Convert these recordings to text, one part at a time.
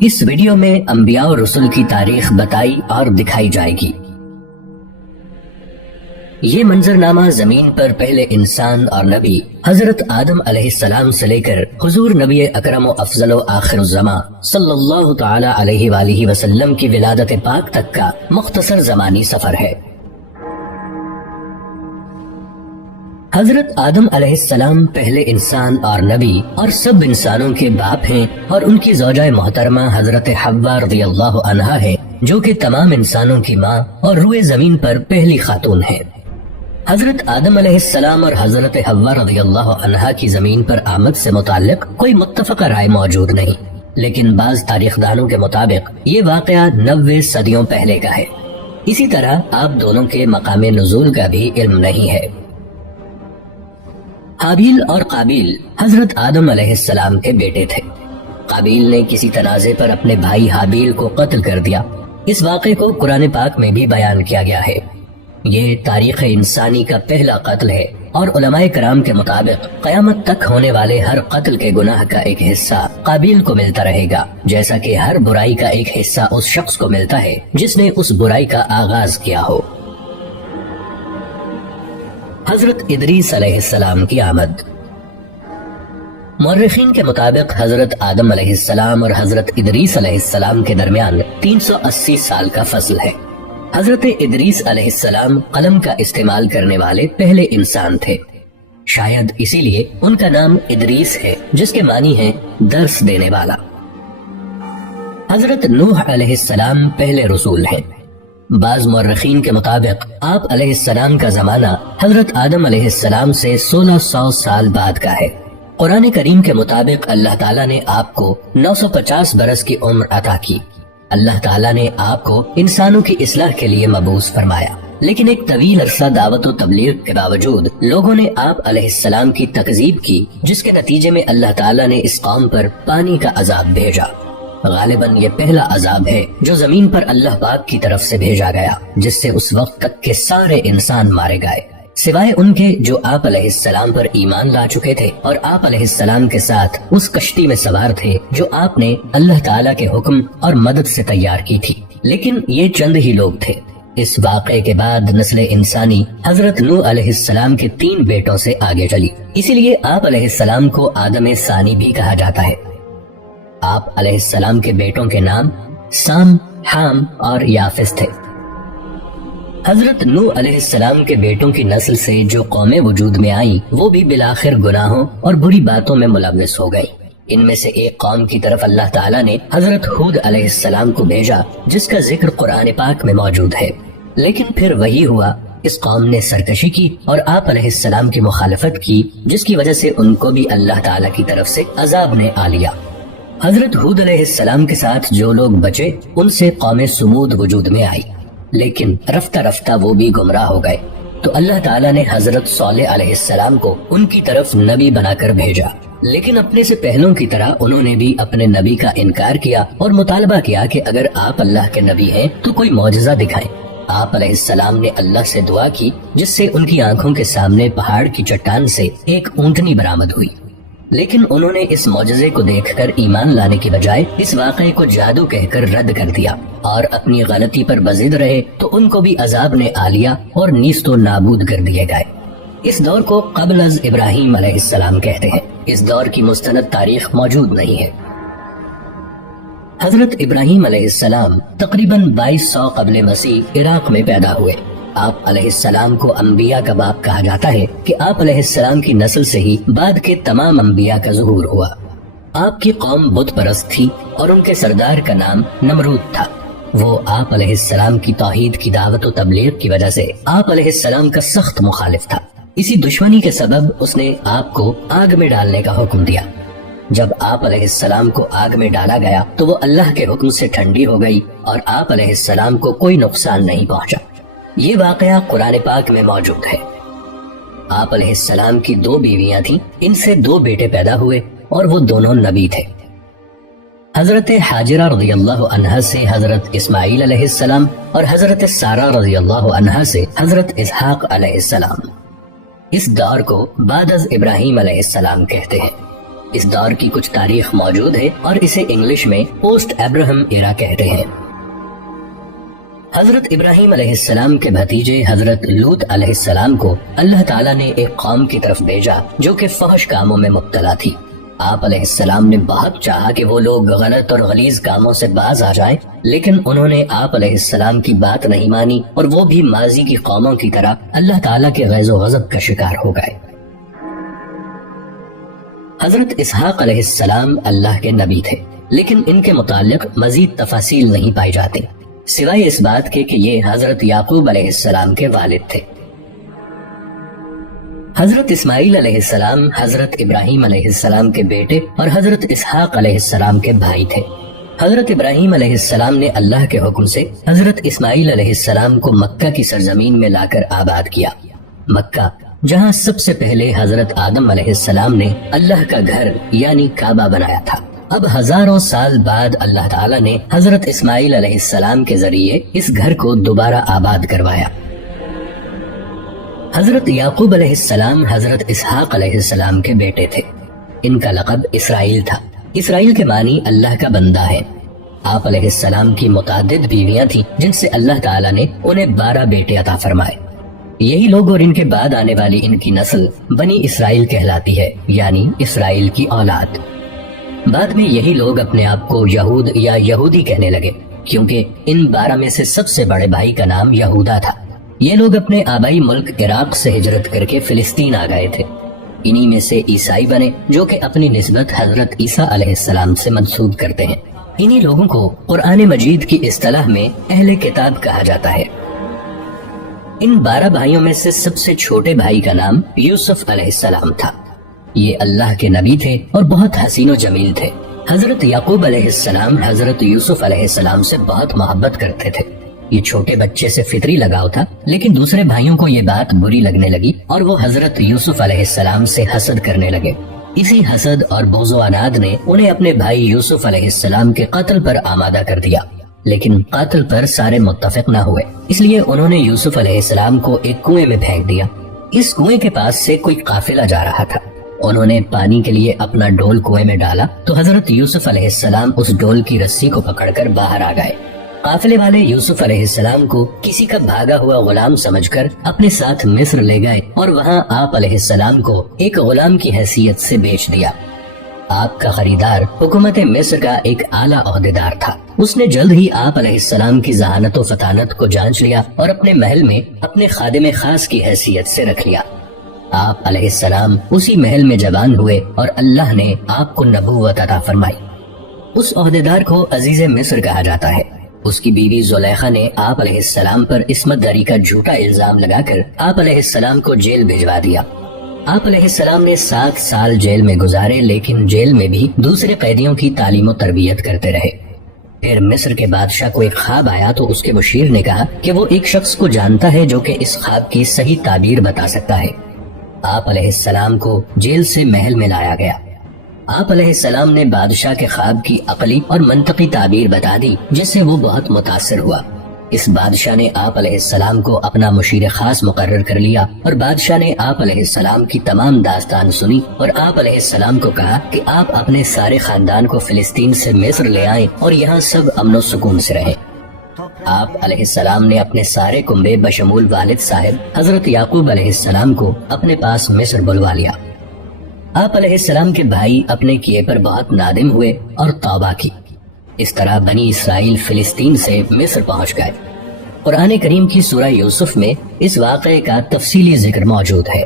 اس video میں انبیاء اور رسول کی تاریخ بتائی اور دکھائی جائے گی۔ یہ منظرنامہ زمین پر پہلے انسان اور نبی حضرت آدم علیہ السلام سے لے کر حضور نبی اکرم و افضل و آخر الزماں صلی اللہ تعالی علیہ وآلہ وسلم کی ولادت پاک تک کا مختصر زمانی سفر ہے۔ حضرت آدم علیہ السلام پہلے انسان اور نبی اور سب انسانوں کے باپ ہیں، اور ان کی زوجہ محترمہ حضرت حوا رضی اللہ عنہا ہے، جو کہ تمام انسانوں کی ماں اور روئے زمین پر پہلی خاتون ہے۔ حضرت آدم علیہ السلام اور حضرت حوا رضی اللہ عنہا کی زمین پر آمد سے متعلق کوئی متفقہ رائے موجود نہیں، لیکن بعض تاریخ دانوں کے مطابق یہ واقعہ 90 صدیوں پہلے کا ہے۔ اسی طرح آپ دونوں کے مقام نزول کا بھی علم نہیں ہے۔ حابیل اور قابیل حضرت آدم علیہ السلام کے بیٹے تھے۔ قابیل نے کسی تنازع پر اپنے بھائی حابیل کو قتل کر دیا۔ اس واقعے کو قرآن پاک میں بھی بیان کیا گیا ہے۔ یہ تاریخ انسانی کا پہلا قتل ہے، اور علماء کرام کے مطابق قیامت تک ہونے والے ہر قتل کے گناہ کا ایک حصہ قابیل کو ملتا رہے گا، جیسا کہ ہر برائی کا ایک حصہ اس شخص کو ملتا ہے جس نے اس برائی کا آغاز کیا ہو۔ حضرت ادریس علیہ السلام کی آمد۔ مورخین کے مطابق حضرت آدم علیہ السلام اور حضرت ادریس علیہ السلام کے درمیان 380 سال کا فصل ہے۔ حضرت ادریس علیہ السلام قلم کا استعمال کرنے والے پہلے انسان تھے، شاید اسی لیے ان کا نام ادریس ہے، جس کے معنی ہے درس دینے والا۔ حضرت نوح علیہ السلام پہلے رسول ہیں۔ بعض مورخین کے مطابق آپ علیہ السلام کا زمانہ حضرت آدم علیہ السلام سے 1600 سال بعد کا ہے۔ قرآن کریم کے مطابق اللہ تعالیٰ نے آپ کو 950 برس کی عمر عطا کی۔ اللہ تعالیٰ نے آپ کو انسانوں کی اصلاح کے لیے مبعوث فرمایا، لیکن ایک طویل عرصہ دعوت و تبلیغ کے باوجود لوگوں نے آپ علیہ السلام کی تکذیب کی، جس کے نتیجے میں اللہ تعالیٰ نے اس قوم پر پانی کا عذاب بھیجا۔ غالباً یہ پہلا عذاب ہے جو زمین پر اللہ پاک کی طرف سے بھیجا گیا، جس سے اس وقت تک کے سارے انسان مارے گئے، سوائے ان کے جو آپ علیہ السلام پر ایمان لا چکے تھے اور آپ علیہ السلام کے ساتھ اس کشتی میں سوار تھے جو آپ نے اللہ تعالیٰ کے حکم اور مدد سے تیار کی تھی، لیکن یہ چند ہی لوگ تھے۔ اس واقعے کے بعد نسل انسانی حضرت نوح علیہ السلام کے 3 بیٹوں سے آگے چلی، اسی لیے آپ علیہ السلام کو آدم ثانی بھی کہا جاتا ہے۔ آپ علیہ السلام کے بیٹوں کے نام سام، حام اور یافس تھے۔ حضرت نوح علیہ السلام کے بیٹوں کی نسل سے جو قومیں وجود میں آئیں، وہ بھی بالآخر گناہوں اور بری باتوں میں ملوث ہو گئیں۔ ان میں سے ایک قوم کی طرف اللہ تعالیٰ نے حضرت ہود علیہ السلام کو بھیجا، جس کا ذکر قرآن پاک میں موجود ہے، لیکن پھر وہی ہوا، اس قوم نے سرکشی کی اور آپ علیہ السلام کی مخالفت کی، جس کی وجہ سے ان کو بھی اللہ تعالیٰ کی طرف سے عذاب نے آ لیا۔ حضرت ہود علیہ السلام کے ساتھ جو لوگ بچے، ان سے قوم سمود وجود میں آئی، لیکن رفتہ رفتہ وہ بھی گمراہ ہو گئے، تو اللہ تعالیٰ نے حضرت صالح علیہ السلام کو ان کی طرف نبی بنا کر بھیجا، لیکن اپنے سے پہلوں کی طرح انہوں نے بھی اپنے نبی کا انکار کیا اور مطالبہ کیا کہ اگر آپ اللہ کے نبی ہیں تو کوئی معجزہ دکھائیں۔ آپ علیہ السلام نے اللہ سے دعا کی، جس سے ان کی آنکھوں کے سامنے پہاڑ کی چٹان سے ایک اونٹنی برآمد ہوئی، لیکن انہوں نے اس معجزے کو دیکھ کر ایمان لانے کی بجائے اس واقعے کو جادو کہہ کر رد کر دیا اور اپنی غلطی پر بضد رہے، تو ان کو بھی عذاب نے آ لیا اور نیست و نابود کر دیے گئے۔ اس دور کو قبل از ابراہیم علیہ السلام کہتے ہیں۔ اس دور کی مستند تاریخ موجود نہیں ہے۔ حضرت ابراہیم علیہ السلام تقریباً 2200 قبل مسیح عراق میں پیدا ہوئے۔ آپ علیہ السلام کو انبیاء کا باپ کہا جاتا ہے کہ آپ علیہ السلام کی نسل سے ہی بعد کے تمام انبیاء کا ظہور ہوا۔ آپ کی قوم بت پرست تھی اور ان کے سردار کا نام نمرود تھا۔ وہ آپ علیہ السلام کی توحید کی دعوت و تبلیغ کی وجہ سے آپ علیہ السلام کا سخت مخالف تھا۔ اسی دشمنی کے سبب اس نے آپ کو آگ میں ڈالنے کا حکم دیا۔ جب آپ علیہ السلام کو آگ میں ڈالا گیا تو وہ اللہ کے حکم سے ٹھنڈی ہو گئی اور آپ علیہ السلام کو کوئی نقصان نہیں پہنچا۔ یہ واقعہ قرآن پاک میں موجود ہے۔ آپ علیہ السلام کی 2 بیویاں تھیں، ان سے 2 بیٹے پیدا ہوئے اور وہ دونوں نبی تھے۔ حضرت حاجرہ رضی اللہ عنہا سے حضرت اسماعیل علیہ السلام اور حضرت سارہ رضی اللہ عنہا سے حضرت اسحاق علیہ السلام۔ اس دور کو بعد از ابراہیم علیہ السلام کہتے ہیں۔ اس دور کی کچھ تاریخ موجود ہے اور اسے انگلش میں پوسٹ ابراہم ایرا کہتے ہیں۔ حضرت ابراہیم علیہ السلام کے بھتیجے حضرت لوط علیہ السلام کو اللہ تعالیٰ نے ایک قوم کی طرف بھیجا جو کہ فحش کاموں میں مبتلا تھی۔ آپ علیہ السلام نے بہت چاہا کہ وہ لوگ غلط اور غلیظ کاموں سے باز آ جائیں، لیکن انہوں نے آپ علیہ السلام کی بات نہیں مانی اور وہ بھی ماضی کی قوموں کی طرح اللہ تعالیٰ کے غیظ و غضب کا شکار ہو گئے۔ حضرت اسحاق علیہ السلام اللہ کے نبی تھے، لیکن ان کے متعلق مزید تفاصیل نہیں پائی جاتی، سوائے اس بات کے کہ یہ حضرت یعقوب علیہ السلام کے والد تھے۔ حضرت اسماعیل علیہ السلام حضرت ابراہیم علیہ السلام کے بیٹے اور حضرت اسحاق علیہ السلام کے بھائی تھے۔ حضرت ابراہیم علیہ السلام نے اللہ کے حکم سے حضرت اسماعیل علیہ السلام کو مکہ کی سرزمین میں لا کر آباد کیا۔ مکہ جہاں سب سے پہلے حضرت آدم علیہ السلام نے اللہ کا گھر یعنی کعبہ بنایا تھا، اب ہزاروں سال بعد اللہ تعالیٰ نے حضرت اسماعیل علیہ السلام کے ذریعے اس گھر کو دوبارہ آباد کروایا۔ حضرت یعقوب علیہ السلام حضرت اسحاق علیہ السلام کے بیٹے تھے۔ ان کا لقب اسرائیل تھا۔ اسرائیل کے معنی اللہ کا بندہ ہے۔ آپ علیہ السلام کی متعدد بیویاں تھیں جن سے اللہ تعالیٰ نے انہیں 12 بیٹے عطا فرمائے۔ یہی لوگ اور ان کے بعد آنے والی ان کی نسل بنی اسرائیل کہلاتی ہے، یعنی اسرائیل کی اولاد۔ بعد میں یہی لوگ اپنے آپ کو یہود یا یہودی کہنے لگے، کیونکہ ان 12 میں سے سب سے بڑے بھائی کا نام یہودا تھا۔ یہ لوگ اپنے آبائی ملک عراق سے ہجرت کر کے فلسطین آ گئے تھے۔ انہی میں سے عیسائی بنے جو کہ اپنی نسبت حضرت عیسیٰ علیہ السلام سے منسوب کرتے ہیں۔ انہی لوگوں کو قرآن مجید کی اصطلاح میں اہل کتاب کہا جاتا ہے۔ ان 12 بھائیوں میں سے سب سے چھوٹے بھائی کا نام یوسف علیہ السلام تھا۔ یہ اللہ کے نبی تھے اور بہت حسین و جمیل تھے۔ حضرت یعقوب علیہ السلام حضرت یوسف علیہ السلام سے بہت محبت کرتے تھے۔ یہ چھوٹے بچے سے فطری لگاؤ تھا، لیکن دوسرے بھائیوں کو یہ بات بری لگنے لگی اور وہ حضرت یوسف علیہ السلام سے حسد کرنے لگے۔ اسی حسد اور بغض و عناد نے انہیں اپنے بھائی یوسف علیہ السلام کے قتل پر آمادہ کر دیا، لیکن قتل پر سارے متفق نہ ہوئے، اس لیے انہوں نے یوسف علیہ السلام کو ایک کنویں میں پھینک دیا۔ اس کنویں کے پاس سے کوئی قافلہ جا رہا تھا۔ انہوں نے پانی کے لیے اپنا ڈول کنویں میں ڈالا تو حضرت یوسف علیہ السلام اس ڈول کی رسی کو پکڑ کر باہر آ گئے۔ قافلے والے یوسف علیہ السلام کو کسی کا بھاگا ہوا غلام سمجھ کر اپنے ساتھ مصر لے گئے اور وہاں آپ علیہ السلام کو ایک غلام کی حیثیت سے بیچ دیا۔ آپ کا خریدار حکومت مصر کا ایک اعلیٰ عہدیدار تھا۔ اس نے جلد ہی آپ علیہ السلام کی ذہانت و فطانت کو جانچ لیا اور اپنے محل میں اپنے خادم خاص کی حیثیت سے رکھ لیا۔ آپ علیہ السلام اسی محل میں جوان ہوئے اور اللہ نے آپ کو نبوت عطا فرمائی۔ اس عہدیدار کو عزیز مصر کہا جاتا ہے۔ اس کی بیوی زلیخا نے آپ علیہ السلام پر عصمت داری کا جھوٹا الزام لگا کر آپ علیہ السلام کو جیل بھجوا دیا۔ آپ علیہ السلام نے 7 سال جیل میں گزارے، لیکن جیل میں بھی دوسرے قیدیوں کی تعلیم و تربیت کرتے رہے۔ پھر مصر کے بادشاہ کو ایک خواب آیا تو اس کے مشیر نے کہا کہ وہ ایک شخص کو جانتا ہے جو کہ اس خواب کی صحیح تعبیر بتا سکتا ہے۔ آپ علیہ السلام کو جیل سے محل میں لایا گیا۔ آپ علیہ السلام نے بادشاہ کے خواب کی عقلی اور منطقی تعبیر بتا دی، جس سے وہ بہت متاثر ہوا۔ اس بادشاہ نے آپ علیہ السلام کو اپنا مشیر خاص مقرر کر لیا اور بادشاہ نے آپ علیہ السلام کی تمام داستان سنی اور آپ علیہ السلام کو کہا کہ آپ اپنے سارے خاندان کو فلسطین سے مصر لے آئیں اور یہاں سب امن و سکون سے رہیں۔ آپ علیہ السلام نے اپنے سارے کنبے بشمول والد صاحب حضرت یعقوب علیہ السلام کو اپنے پاس مصر بلوا لیا۔ آپ علیہ السلام کے بھائی اپنے کیے پر بہت نادم ہوئے اور توبہ کی۔ اس طرح بنی اسرائیل فلسطین سے مصر پہنچ گئے۔ قرآن کریم کی سورہ یوسف میں اس واقعے کا تفصیلی ذکر موجود ہے۔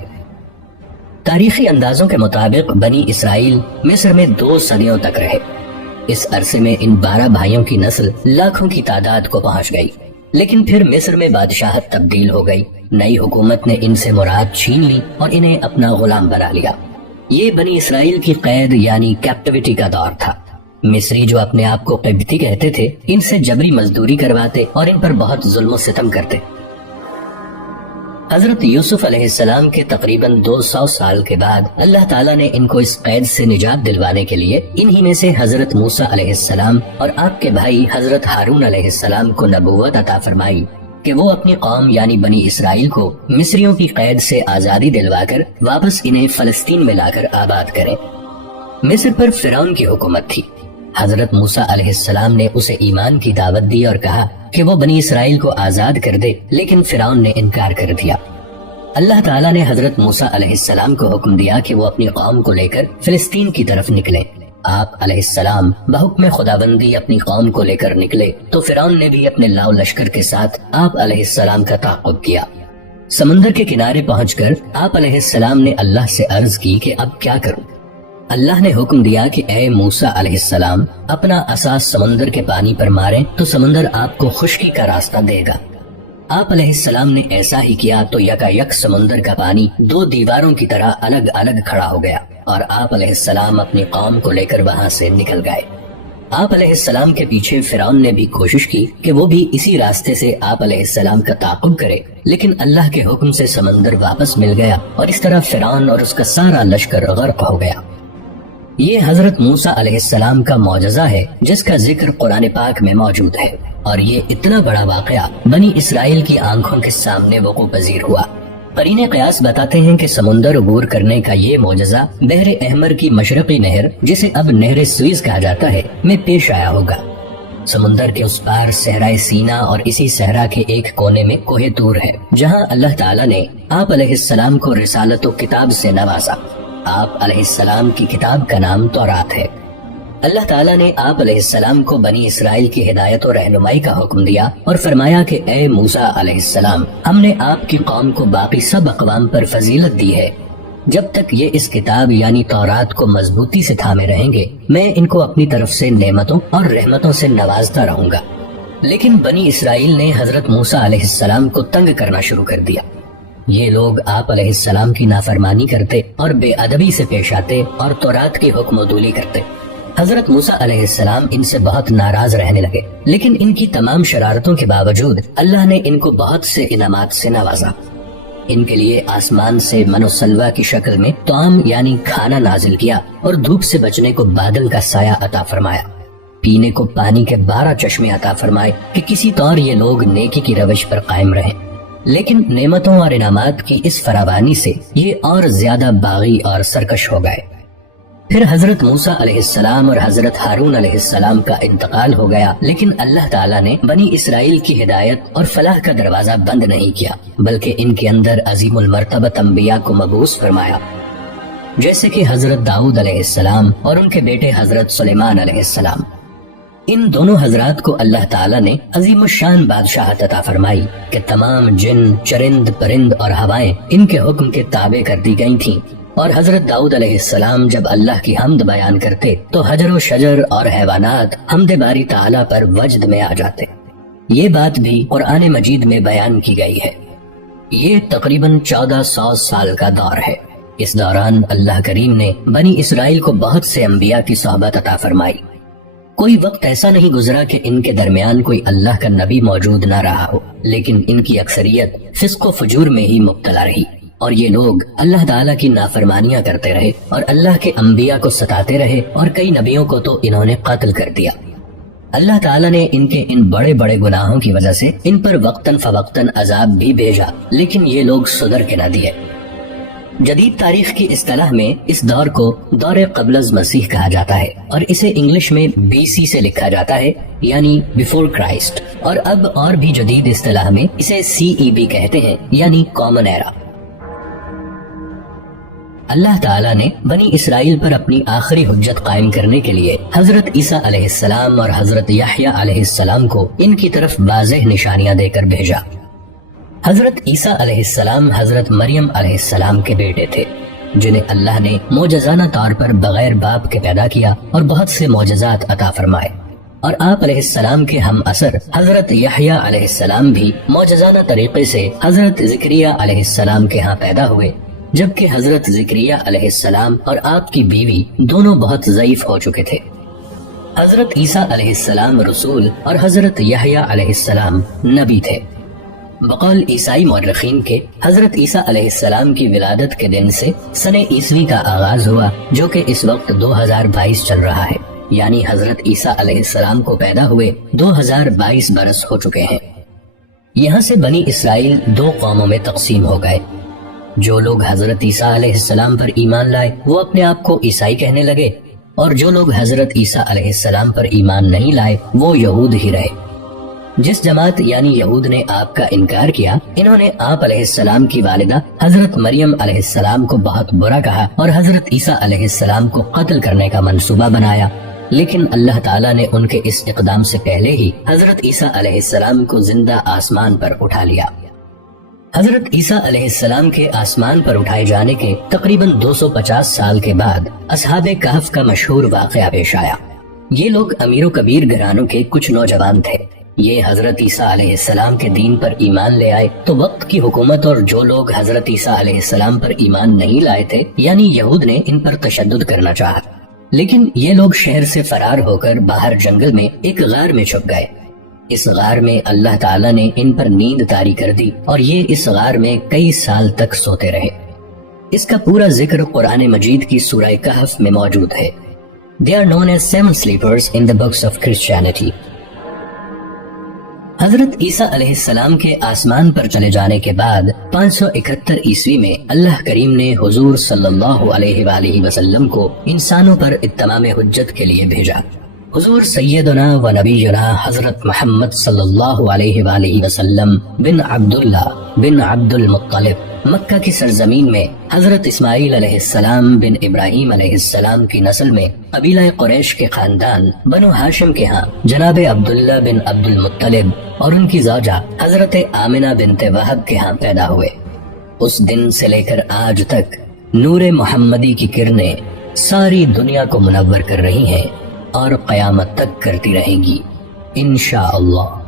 تاریخی اندازوں کے مطابق بنی اسرائیل مصر میں 2 صدیوں تک رہے۔ اس عرصے میں ان 12 بھائیوں کی نسل لاکھوں کی تعداد کو پہنچ گئی، لیکن پھر مصر میں بادشاہت تبدیل ہو گئی۔ نئی حکومت نے ان سے مراد چھین لی اور انہیں اپنا غلام بنا لیا۔ یہ بنی اسرائیل کی قید یعنی کیپٹیوٹی کا دور تھا۔ مصری جو اپنے آپ کو قبطی کہتے تھے، ان سے جبری مزدوری کرواتے اور ان پر بہت ظلم و ستم کرتے۔ حضرت یوسف علیہ السلام کے تقریباً 200 سال کے بعد اللہ تعالیٰ نے ان کو اس قید سے نجات دلوانے کے لیے انہی میں سے حضرت موسیٰ علیہ السلام اور آپ کے بھائی حضرت ہارون علیہ السلام کو نبوت عطا فرمائی کہ وہ اپنی قوم یعنی بنی اسرائیل کو مصریوں کی قید سے آزادی دلوا کر واپس انہیں فلسطین میں لا کر آباد کریں۔ مصر پر فرعون کی حکومت تھی۔ حضرت موسیٰ علیہ السلام نے اسے ایمان کی دعوت دی اور کہا کہ وہ بنی اسرائیل کو آزاد کر دے، لیکن فرعون نے انکار کر دیا۔ اللہ تعالیٰ نے حضرت موسیٰ علیہ السلام کو حکم دیا کہ وہ اپنی قوم کو لے کر فلسطین کی طرف نکلیں۔ آپ علیہ السلام بحکم خداوندی اپنی قوم کو لے کر نکلے تو فرعون نے بھی اپنے لاؤ لشکر کے ساتھ آپ علیہ السلام کا تعاقب کیا۔ سمندر کے کنارے پہنچ کر آپ علیہ السلام نے اللہ سے عرض کی کہ اب کیا کروں؟ اللہ نے حکم دیا کہ اے موسیٰ علیہ السلام، اپنا عصا سمندر کے پانی پر ماریں تو سمندر آپ کو خشکی کا راستہ دے گا۔ آپ علیہ السلام نے ایسا ہی کیا تو یکا یک سمندر کا پانی دو دیواروں کی طرح الگ الگ کھڑا ہو گیا اور آپ علیہ السلام اپنی قوم کو لے کر وہاں سے نکل گئے۔ آپ علیہ السلام کے پیچھے فرعون نے بھی کوشش کی کہ وہ بھی اسی راستے سے آپ علیہ السلام کا تعاقب کرے، لیکن اللہ کے حکم سے سمندر واپس مل گیا اور اس طرح فرعون اور اس کا سارا لشکر غرق ہو گیا۔ یہ حضرت موسیٰ علیہ السلام کا معجزہ ہے جس کا ذکر قرآن پاک میں موجود ہے، اور یہ اتنا بڑا واقعہ بنی اسرائیل کی آنکھوں کے سامنے وقوع پذیر ہوا۔ قرین قیاس بتاتے ہیں کہ سمندر عبور کرنے کا یہ معجزہ بحر احمر کی مشرقی نہر، جسے اب نہر سوئز کہا جاتا ہے، میں پیش آیا ہوگا۔ سمندر کے اس پار صحرائے سینا اور اسی صحرا کے ایک کونے میں کوہ طور ہے، جہاں اللہ تعالیٰ نے آپ علیہ السلام کو رسالت و کتاب سے نوازا۔ آپ علیہ السلام کی کتاب کا نام تورات ہے۔ اللہ تعالیٰ نے آپ علیہ السلام کو بنی اسرائیل کی ہدایت و رہنمائی کا حکم دیا اور فرمایا کہ اے موسیٰ علیہ السلام، ہم نے آپ کی قوم کو باقی سب اقوام پر فضیلت دی ہے۔ جب تک یہ اس کتاب یعنی تورات کو مضبوطی سے تھامے رہیں گے، میں ان کو اپنی طرف سے نعمتوں اور رحمتوں سے نوازتا رہوں گا۔ لیکن بنی اسرائیل نے حضرت موسیٰ علیہ السلام کو تنگ کرنا شروع کر دیا۔ یہ لوگ آپ علیہ السلام کی نافرمانی کرتے اور بے ادبی سے پیش آتے اور تورات کی حکم عدولی کرتے۔ حضرت موسیٰ علیہ السلام ان سے بہت ناراض رہنے لگے، لیکن ان کی تمام شرارتوں کے باوجود اللہ نے ان کو بہت سے انعامات سے نوازا۔ ان کے لیے آسمان سے من و سلوہ کی شکل میں طعام یعنی کھانا نازل کیا اور دھوپ سے بچنے کو بادل کا سایہ عطا فرمایا۔ پینے کو پانی کے 12 چشمے عطا فرمائے کہ کسی طور یہ لوگ نیکی کی روش پر قائم رہیں۔ لیکن نعمتوں اور انعامات کی اس فراوانی سے یہ اور زیادہ باغی اور سرکش ہو گئے۔ پھر حضرت موسیٰ علیہ السلام اور حضرت ہارون علیہ السلام کا انتقال ہو گیا، لیکن اللہ تعالیٰ نے بنی اسرائیل کی ہدایت اور فلاح کا دروازہ بند نہیں کیا، بلکہ ان کے اندر عظیم المرتبت انبیاء کو مبعوث فرمایا، جیسے کہ حضرت داؤد علیہ السلام اور ان کے بیٹے حضرت سلیمان علیہ السلام۔ ان دونوں حضرات کو اللہ تعالیٰ نے عظیم الشان بادشاہت عطا فرمائی کہ تمام جن، چرند، پرند اور ہوائیں ان کے حکم کے تابع کر دی گئی تھیں، اور حضرت داؤد علیہ السلام جب اللہ کی حمد بیان کرتے تو حجر و شجر اور حیوانات حمد باری تعالیٰ پر وجد میں آ جاتے۔ یہ بات بھی قرآن مجید میں بیان کی گئی ہے۔ یہ تقریباً 1400 سال کا دور ہے۔ اس دوران اللہ کریم نے بنی اسرائیل کو بہت سے انبیاء کی صحبت عطا فرمائی۔ کوئی وقت ایسا نہیں گزرا کہ ان کے درمیان کوئی اللہ کا نبی موجود نہ رہا ہو، لیکن ان کی اکثریت فسق و فجور میں ہی مبتلا رہی، اور یہ لوگ اللہ تعالیٰ کی نافرمانیاں کرتے رہے اور اللہ کے انبیاء کو ستاتے رہے، اور کئی نبیوں کو تو انہوں نے قتل کر دیا۔ اللہ تعالیٰ نے ان کے ان بڑے بڑے گناہوں کی وجہ سے ان پر وقتاً فوقتاً عذاب بھی بھیجا، لیکن یہ لوگ سدھر کے نہ دیے۔ جدید تاریخ کی اصطلاح میں اس دور کو دور قبل از مسیح کہا جاتا ہے، اور اسے انگلش میں BC سے لکھا جاتا ہے، یعنی بیفور کرائسٹ، اور اب اور بھی جدید اصطلاح میں اسے CEB کہتے ہیں، یعنی کامن ایرا۔ اللہ تعالیٰ نے بنی اسرائیل پر اپنی آخری حجت قائم کرنے کے لیے حضرت عیسیٰ علیہ السلام اور حضرت یحییٰ علیہ السلام کو ان کی طرف واضح نشانیاں دے کر بھیجا۔ حضرت عیسیٰ علیہ السلام حضرت مریم علیہ السلام کے بیٹے تھے، جنہیں اللہ نے معجزانہ طور پر بغیر باپ کے پیدا کیا اور بہت سے معجزات عطا فرمائے، اور آپ علیہ السلام کے ہم اثر حضرت یحییٰ علیہ السلام بھی معجزانہ طریقے سے حضرت زکریا علیہ السلام کے ہاں پیدا ہوئے، جبکہ حضرت زکریا علیہ السلام اور آپ کی بیوی دونوں بہت ضعیف ہو چکے تھے۔ حضرت عیسیٰ علیہ السلام رسول اور حضرت یحییٰ علیہ السلام نبی تھے۔ بقول عیسائی مورخین کے حضرت عیسیٰ علیہ السلام کی ولادت کے دن سے سن عیسوی کا آغاز ہوا، جو کہ اس وقت 2022 چل رہا ہے، یعنی حضرت عیسیٰ علیہ السلام کو پیدا ہوئے 2022 برس ہو چکے ہیں۔ یہاں سے بنی اسرائیل دو قوموں میں تقسیم ہو گئے۔ جو لوگ حضرت عیسیٰ علیہ السلام پر ایمان لائے وہ اپنے آپ کو عیسائی کہنے لگے، اور جو لوگ حضرت عیسیٰ علیہ السلام پر ایمان نہیں لائے وہ یہود ہی رہے۔ جس جماعت یعنی یہود نے آپ کا انکار کیا، انہوں نے آپ علیہ السلام کی والدہ حضرت مریم علیہ السلام کو بہت برا کہا اور حضرت عیسیٰ علیہ السلام کو قتل کرنے کا منصوبہ بنایا، لیکن اللہ تعالیٰ نے ان کے اس اقدام سے پہلے ہی حضرت عیسیٰ علیہ السلام کو زندہ آسمان پر اٹھا لیا۔ حضرت عیسیٰ علیہ السلام کے آسمان پر اٹھائے جانے کے تقریباً 250 سال کے بعد اصحاب کہف کا مشہور واقعہ پیش آیا۔ یہ لوگ امیر و کبیر گھرانوں کے کچھ نوجوان تھے۔ یہ حضرت عیسیٰ علیہ السلام کے دین پر ایمان لے آئے تو وقت کی حکومت اور جو لوگ حضرت عیسیٰ علیہ السلام پر ایمان نہیں لائے تھے یعنی یہود نے ان پر تشدد کرنا چاہا، لیکن یہ لوگ شہر سے فرار ہو کر باہر جنگل میں ایک غار میں چھپ گئے۔ اس غار میں اللہ تعالیٰ نے ان پر نیند طاری کر دی اور یہ اس غار میں کئی سال تک سوتے رہے۔ اس کا پورا ذکر قرآن مجید کی سورہ کہف میں موجود ہے۔ They are known as 7 sleepers in the books of Christianity۔ حضرت عیسیٰ علیہ السلام کے آسمان پر چلے جانے کے بعد 571 عیسوی میں اللہ کریم نے حضور صلی اللہ علیہ وآلہ وسلم کو انسانوں پر اتمام حجت کے لیے بھیجا۔ حضور سیدنا و نبینا حضرت محمد صلی اللہ علیہ وآلہ وسلم بن عبداللہ بن عبد المطلب مکہ کی سرزمین میں حضرت اسماعیل علیہ السلام بن ابراہیم علیہ السلام کی نسل میں قبیلہ قریش کے خاندان بنو ہاشم کے ہاں جناب عبداللہ بن عبد المطلب اور ان کی زوجہ حضرت آمنہ بنت وہب کے ہاں پیدا ہوئے۔ اس دن سے لے کر آج تک نور محمدی کی کرنیں ساری دنیا کو منور کر رہی ہیں اور قیامت تک کرتی رہیں گی انشاءاللہ۔